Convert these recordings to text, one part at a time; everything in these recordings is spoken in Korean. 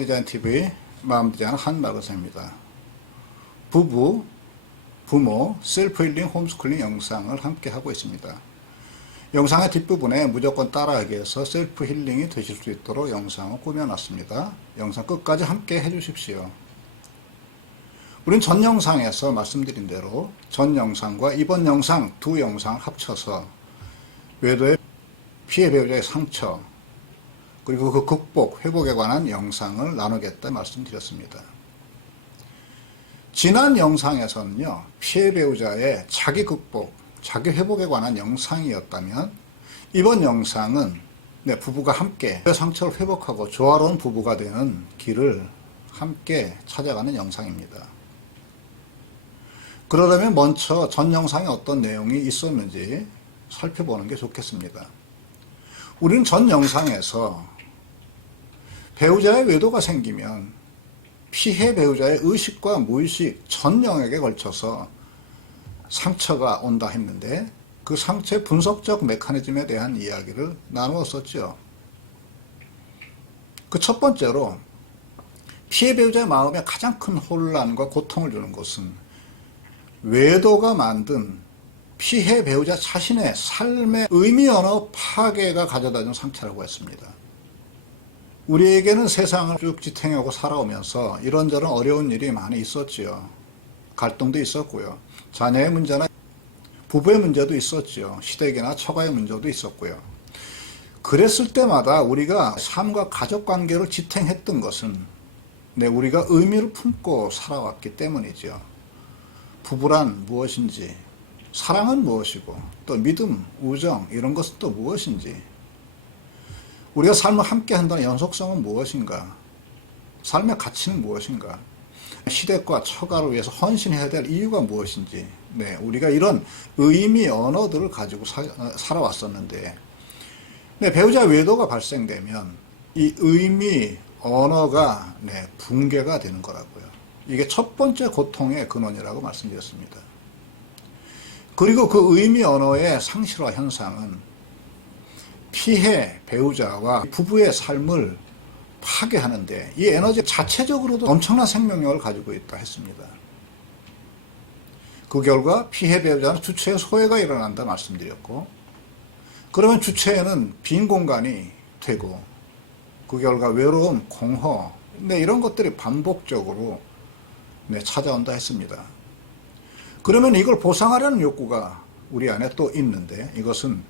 마음디자인TV 마음디자인 한마그사입니다. 부부, 부모, 셀프힐링, 홈스쿨링 영상을 함께 하고 있습니다. 영상의 뒷부분에 무조건 따라하기 위해서 셀프힐링이 되실 수 있도록 영상을 꾸며놨습니다. 영상 끝까지 함께 해주십시오. 우린 전 영상에서 말씀드린 대로 전 영상과 이번 영상 두 영상을 합쳐서 외도의 피해 배우자의 상처 그리고 그 극복, 회복에 관한 영상을 나누겠다 말씀드렸습니다. 지난 영상에서는요, 피해 배우자의 자기 극복, 자기 회복에 관한 영상이었다면 이번 영상은 부부가 함께 상처를 회복하고 조화로운 부부가 되는 길을 함께 찾아가는 영상입니다. 그러려면 먼저 전 영상에 어떤 내용이 있었는지 살펴보는 게 좋겠습니다. 우리는 전 영상에서 배우자의 외도가 생기면 피해 배우자의 의식과 무의식 전 영역에 걸쳐서 상처가 온다 했는데 그 상처의 분석적 메커니즘에 대한 이야기를 나누었었죠. 그 첫 번째로 피해 배우자의 마음에 가장 큰 혼란과 고통을 주는 것은 외도가 만든 피해 배우자 자신의 삶의 의미 언어 파괴가 가져다 준 상처라고 했습니다. 우리에게는 세상을 쭉 지탱하고 살아오면서 이런저런 어려운 일이 많이 있었지요. 갈등도 있었고요. 자녀의 문제나 부부의 문제도 있었지요. 시댁이나 처가의 문제도 있었고요. 그랬을 때마다 우리가 삶과 가족관계를 지탱했던 것은 우리가 의미를 품고 살아왔기 때문이죠. 부부란 무엇인지, 사랑은 무엇이고, 또 믿음, 우정 이런 것은 또 무엇인지, 우리가 삶을 함께 한다는 연속성은 무엇인가, 삶의 가치는 무엇인가, 시댁과 처가를 위해서 헌신해야 될 이유가 무엇인지, 우리가 이런 의미 언어들을 가지고 살아왔었는데, 배우자 외도가 발생되면 이 의미 언어가 붕괴가 되는 거라고요. 이게 첫 번째 고통의 근원이라고 말씀드렸습니다. 그리고 그 의미 언어의 상실화 현상은 피해 배우자와 부부의 삶을 파괴하는데 이 에너지 자체적으로도 엄청난 생명력을 가지고 있다 했습니다. 그 결과 피해 배우자는 주체의 소외가 일어난다 말씀드렸고, 그러면 주체에는 빈 공간이 되고 그 결과 외로움, 공허 이런 것들이 반복적으로 찾아온다 했습니다. 그러면 이걸 보상하려는 욕구가 우리 안에 또 있는데, 이것은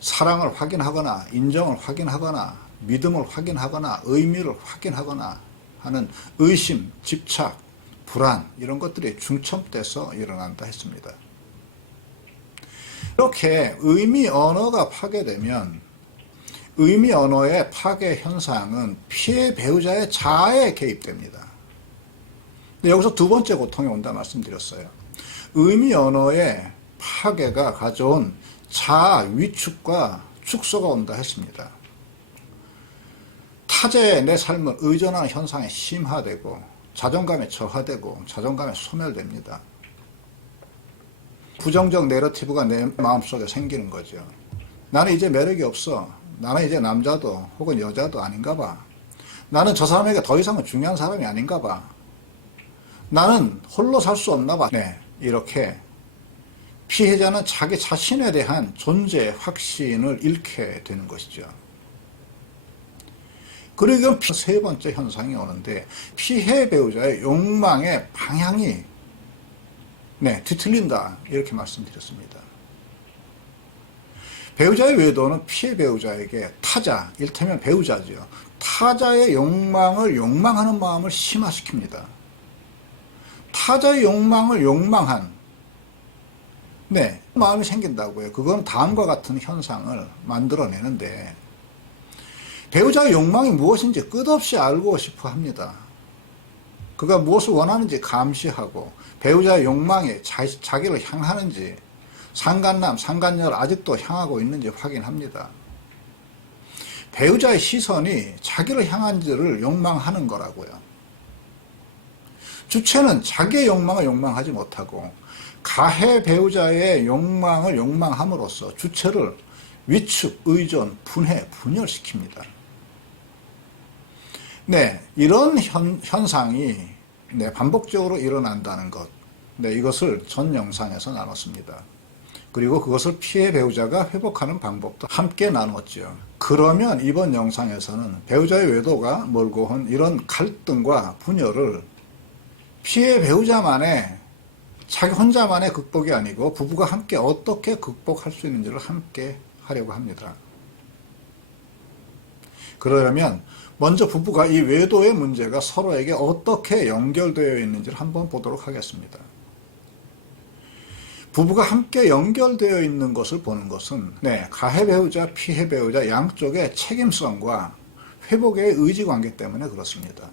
사랑을 확인하거나 인정을 확인하거나 믿음을 확인하거나 의미를 확인하거나 하는 의심, 집착, 불안 이런 것들이 중첩돼서 일어난다 했습니다. 이렇게 의미 언어가 파괴되면 의미 언어의 파괴 현상은 피해 배우자의 자아에 개입됩니다. 여기서 두 번째 고통이 온다 말씀드렸어요. 의미 언어의 파괴가 가져온 자아 위축과 축소가 온다 했습니다. 타자의 내 삶을 의존하는 현상이 심화되고 자존감이 저하되고 자존감이 소멸됩니다. 부정적 내러티브가 내 마음속에 생기는 거죠. 나는 이제 매력이 없어. 나는 이제 남자도 혹은 여자도 아닌가 봐. 나는 저 사람에게 더 이상은 중요한 사람이 아닌가 봐. 나는 홀로 살 수 없나 봐. 이렇게 피해자는 자기 자신에 대한 존재 확신을 잃게 되는 것이죠. 그리고 세 번째 현상이 오는데 피해 배우자의 욕망의 방향이 뒤틀린다 이렇게 말씀드렸습니다. 배우자의 외도는 피해 배우자에게 타자, 일테면 배우자죠. 타자의 욕망을 욕망하는 마음을 심화시킵니다. 타자의 욕망을 욕망한 마음이 생긴다고요. 그건 다음과 같은 현상을 만들어내는데, 배우자의 욕망이 무엇인지 끝없이 알고 싶어 합니다. 그가 무엇을 원하는지 감시하고 배우자의 욕망이 자기를 향하는지, 상간남, 상간녀를 아직도 향하고 있는지 확인합니다. 배우자의 시선이 자기를 향한지를 욕망하는 거라고요. 주체는 자기의 욕망을 욕망하지 못하고 가해 배우자의 욕망을 욕망함으로써 주체를 위축, 의존, 분해, 분열시킵니다. 네, 이런 현상이 네, 반복적으로 일어난다는 것. 네, 이것을 전 영상에서 나눴습니다. 그리고 그것을 피해 배우자가 회복하는 방법도 함께 나눴죠. 그러면 이번 영상에서는 배우자의 외도가 몰고 온 이런 갈등과 분열을 피해 배우자만의 자기 혼자만의 극복이 아니고 부부가 함께 어떻게 극복할 수 있는지를 함께 하려고 합니다. 그러려면 먼저 부부가 이 외도의 문제가 서로에게 어떻게 연결되어 있는지를 한번 보도록 하겠습니다. 부부가 함께 연결되어 있는 것을 보는 것은 가해 배우자, 피해 배우자 양쪽의 책임성과 회복의 의지 관계 때문에 그렇습니다.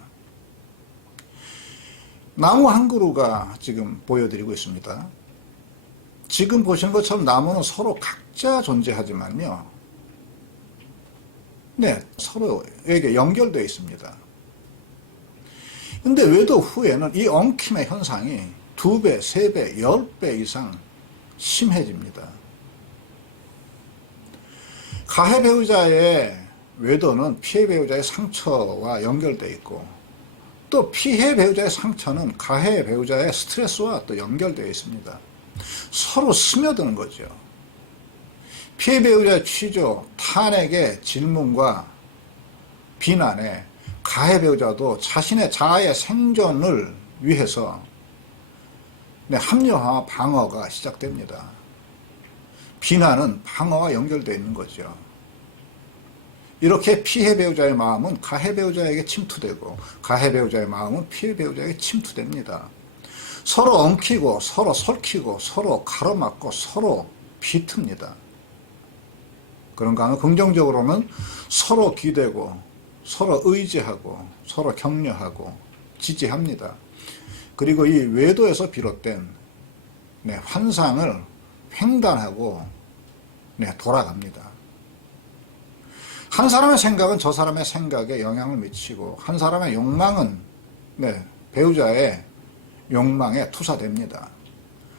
나무 한 그루가 지금 보여드리고 있습니다. 지금 보시는 것처럼 나무는 서로 각자 존재하지만요. 서로에게 연결되어 있습니다. 근데 외도 후에는 이 엉킴의 현상이 2배, 3배, 10배 이상 심해집니다. 가해 배우자의 외도는 피해 배우자의 상처와 연결되어 있고 또 피해 배우자의 상처는 가해 배우자의 스트레스와 또 연결되어 있습니다. 서로 스며드는 거죠. 피해 배우자의 취조, 탄핵의 질문과 비난에 가해 배우자도 자신의 자아의 생존을 위해서 합리화와 방어가 시작됩니다. 비난은 방어와 연결되어 있는 거죠. 이렇게 피해 배우자의 마음은 가해 배우자에게 침투되고 가해 배우자의 마음은 피해 배우자에게 침투됩니다. 서로 엉키고 서로 설키고 서로 가로막고 서로 비틉니다. 그런가 하면 긍정적으로는 서로 기대고 서로 의지하고 서로 격려하고 지지합니다. 그리고 이 외도에서 비롯된 환상을 횡단하고 돌아갑니다. 한 사람의 생각은 저 사람의 생각에 영향을 미치고 한 사람의 욕망은 배우자의 욕망에 투사됩니다.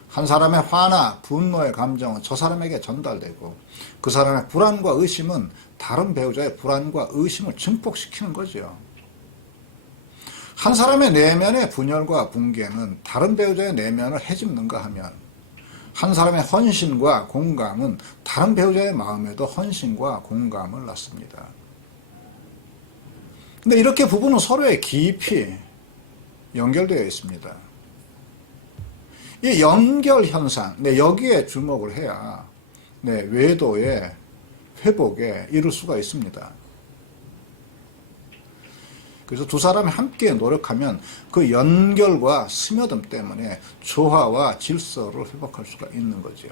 한 사람의 화나 분노의 감정은 저 사람에게 전달되고 그 사람의 불안과 의심은 다른 배우자의 불안과 의심을 증폭시키는 거죠. 한 사람의 내면의 분열과 붕괴는 다른 배우자의 내면을 헤집는가 하면 한 사람의 헌신과 공감은 다른 배우자의 마음에도 헌신과 공감을 낳습니다. 근데 이렇게 부부는 서로의 깊이 연결되어 있습니다. 이 연결 현상, 여기에 주목을 해야 외도의 회복에 이를 수가 있습니다. 그래서 두 사람이 함께 노력하면 그 연결과 스며듦 때문에 조화와 질서를 회복할 수가 있는 거죠.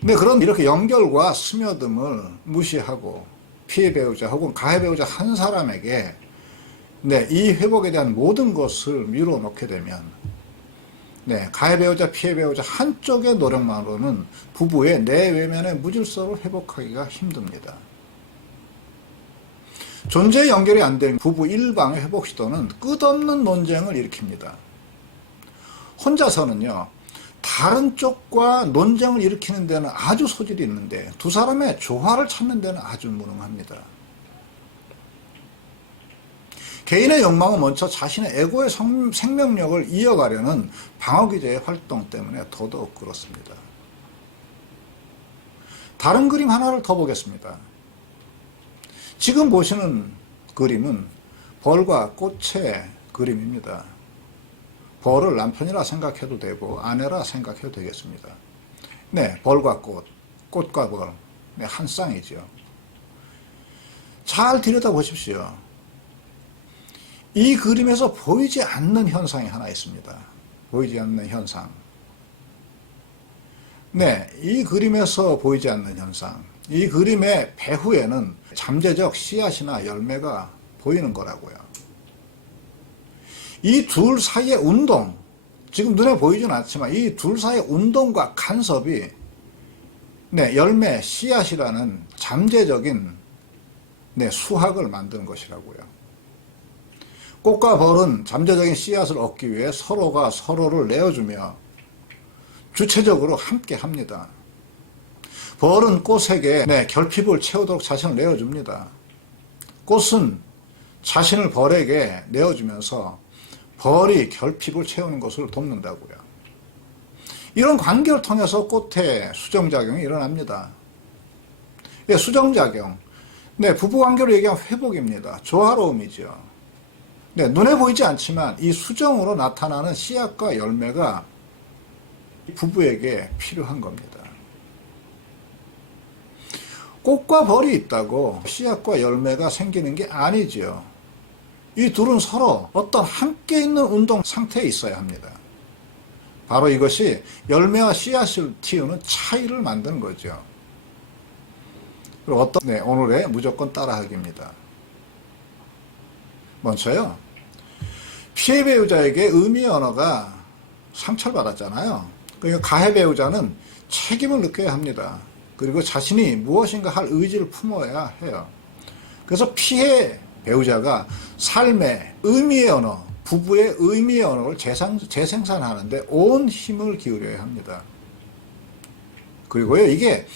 근데 그런 이렇게 연결과 스며듦을 무시하고 피해 배우자 혹은 가해 배우자 한 사람에게 이 회복에 대한 모든 것을 미뤄놓게 되면 가해 배우자, 피해 배우자 한쪽의 노력만으로는 부부의 내외면의 무질서를 회복하기가 힘듭니다. 존재의 연결이 안 된 부부 일방의 회복 시도는 끝없는 논쟁을 일으킵니다. 혼자서는요, 다른 쪽과 논쟁을 일으키는 데는 아주 소질이 있는데 두 사람의 조화를 찾는 데는 아주 무능합니다. 개인의 욕망은 먼저 자신의 에고의 생명력을 이어가려는 방어기제의 활동 때문에 더더욱 그렇습니다. 다른 그림 하나를 더 보겠습니다. 지금 보시는 그림은 벌과 꽃의 그림입니다. 벌을 남편이라 생각해도 되고 아내라 생각해도 되겠습니다. 벌과 꽃, 꽃과 벌, 한 쌍이죠. 잘 들여다보십시오. 이 그림에서 보이지 않는 현상이 하나 있습니다. 보이지 않는 현상. 이 그림에서 보이지 않는 현상. 이 그림의 배후에는 잠재적 씨앗이나 열매가 보이는 거라고요. 이 둘 사이의 운동, 지금 눈에 보이지는 않지만 이 둘 사이의 운동과 간섭이 열매, 씨앗이라는 잠재적인 수학을 만드는 것이라고요. 꽃과 벌은 잠재적인 씨앗을 얻기 위해 서로가 서로를 내어주며 주체적으로 함께 합니다. 벌은 꽃에게 결핍을 채우도록 자신을 내어줍니다. 꽃은 자신을 벌에게 내어주면서 벌이 결핍을 채우는 것을 돕는다고요. 이런 관계를 통해서 꽃에 수정작용이 일어납니다. 예, 수정작용. 부부관계로 얘기하면 회복입니다. 조화로움이죠. 눈에 보이지 않지만 이 수정으로 나타나는 씨앗과 열매가 부부에게 필요한 겁니다. 꽃과 벌이 있다고 씨앗과 열매가 생기는 게 아니죠. 이 둘은 서로 어떤 함께 있는 운동 상태에 있어야 합니다. 바로 이것이 열매와 씨앗을 틔우는 차이를 만드는 거죠. 그리고 오늘의 무조건 따라하기입니다. 먼저요. 피해 배우자에게 의미 언어가 상처를 받았잖아요. 그러니까 가해 배우자는 책임을 느껴야 합니다. 그리고 자신이 무엇인가 할 의지를 품어야 해요. 그래서 피해 배우자가 삶의 의미의 언어, 부부의 의미의 언어를 재생산하는데 온 힘을 기울여야 합니다. 그리고요, 이게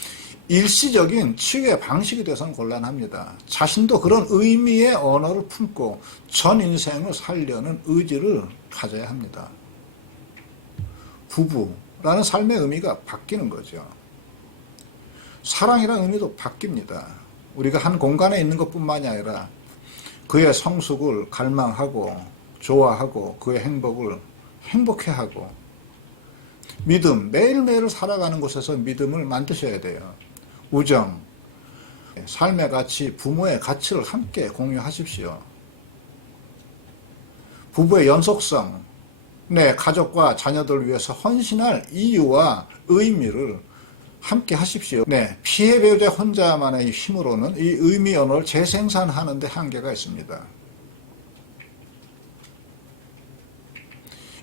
일시적인 치유의 방식이 돼서는 곤란합니다. 자신도 그런 의미의 언어를 품고 전 인생을 살려는 의지를 가져야 합니다. 부부라는 삶의 의미가 바뀌는 거죠. 사랑이라는 의미도 바뀝니다. 우리가 한 공간에 있는 것뿐만이 아니라 그의 성숙을 갈망하고 좋아하고 그의 행복을 행복해하고 믿음, 매일매일 살아가는 곳에서 믿음을 만드셔야 돼요. 우정, 삶의 가치, 부모의 가치를 함께 공유하십시오. 부부의 연속성, 가족과 자녀들을 위해서 헌신할 이유와 의미를 함께 하십시오. 피해 배우자 혼자만의 힘으로는 이 의미 언어를 재생산하는 데 한계가 있습니다.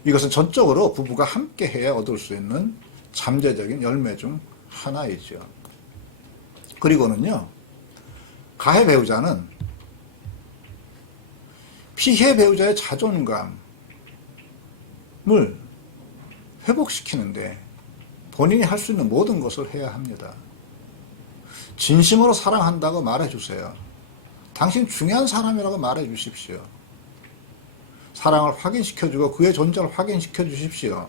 이것은 전적으로 부부가 함께 해야 얻을 수 있는 잠재적인 열매 중 하나이죠. 그리고는요, 가해 배우자는 피해 배우자의 자존감을 회복시키는데 본인이 할 수 있는 모든 것을 해야 합니다. 진심으로 사랑한다고 말해주세요. 당신 중요한 사람이라고 말해주십시오. 사랑을 확인시켜주고 그의 존재를 확인시켜 주십시오.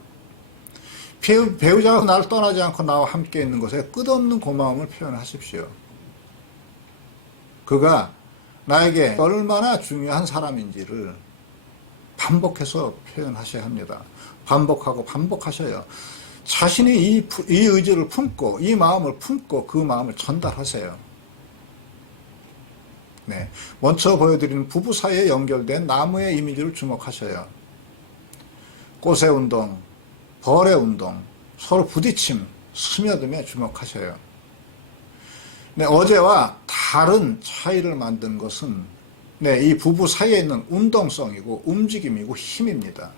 배우자가 나를 떠나지 않고 나와 함께 있는 것에 끝없는 고마움을 표현하십시오. 그가 나에게 얼마나 중요한 사람인지를 반복해서 표현하셔야 합니다. 반복하고 반복하셔요. 자신이 이 의지를 품고 이 마음을 품고 그 마음을 전달하세요. 먼저 보여드리는 부부 사이에 연결된 나무의 이미지를 주목하셔요. 꽃의 운동, 벌의 운동, 서로 부딪힘, 스며듦에 주목하셔요. 어제와 다른 차이를 만든 것은 이 부부 사이에 있는 운동성이고 움직임이고 힘입니다.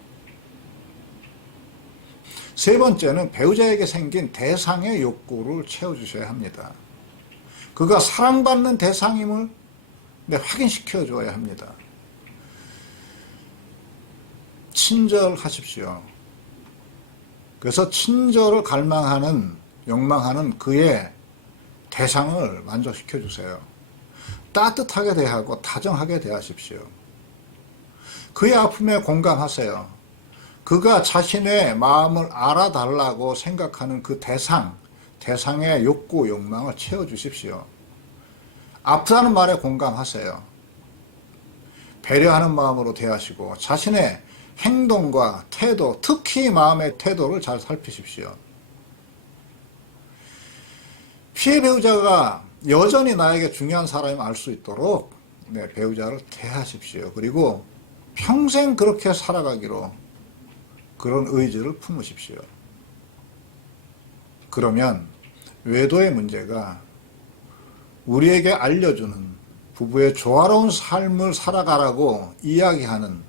세 번째는 배우자에게 생긴 대상의 욕구를 채워주셔야 합니다. 그가 사랑받는 대상임을 확인시켜 줘야 합니다. 친절하십시오. 그래서 친절을 갈망하는, 욕망하는 그의 대상을 만족시켜 주세요. 따뜻하게 대하고 다정하게 대하십시오. 그의 아픔에 공감하세요. 그가 자신의 마음을 알아달라고 생각하는 그 대상의 욕구, 욕망을 채워주십시오. 아프다는 말에 공감하세요. 배려하는 마음으로 대하시고 자신의 행동과 태도, 특히 마음의 태도를 잘 살피십시오. 피해 배우자가 여전히 나에게 중요한 사람임을 알 수 있도록 배우자를 대하십시오. 그리고 평생 그렇게 살아가기로 그런 의지를 품으십시오. 그러면 외도의 문제가 우리에게 알려주는 부부의 조화로운 삶을 살아가라고 이야기하는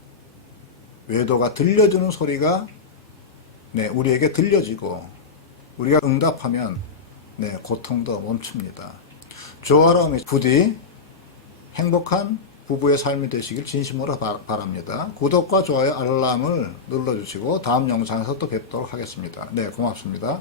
외도가 들려주는 소리가 우리에게 들려지고 우리가 응답하면 고통도 멈춥니다. 조화로움이 부디 행복한 부부의 삶이 되시길 진심으로 바랍니다. 구독과 좋아요, 알람을 눌러주시고 다음 영상에서 또 뵙도록 하겠습니다. 고맙습니다.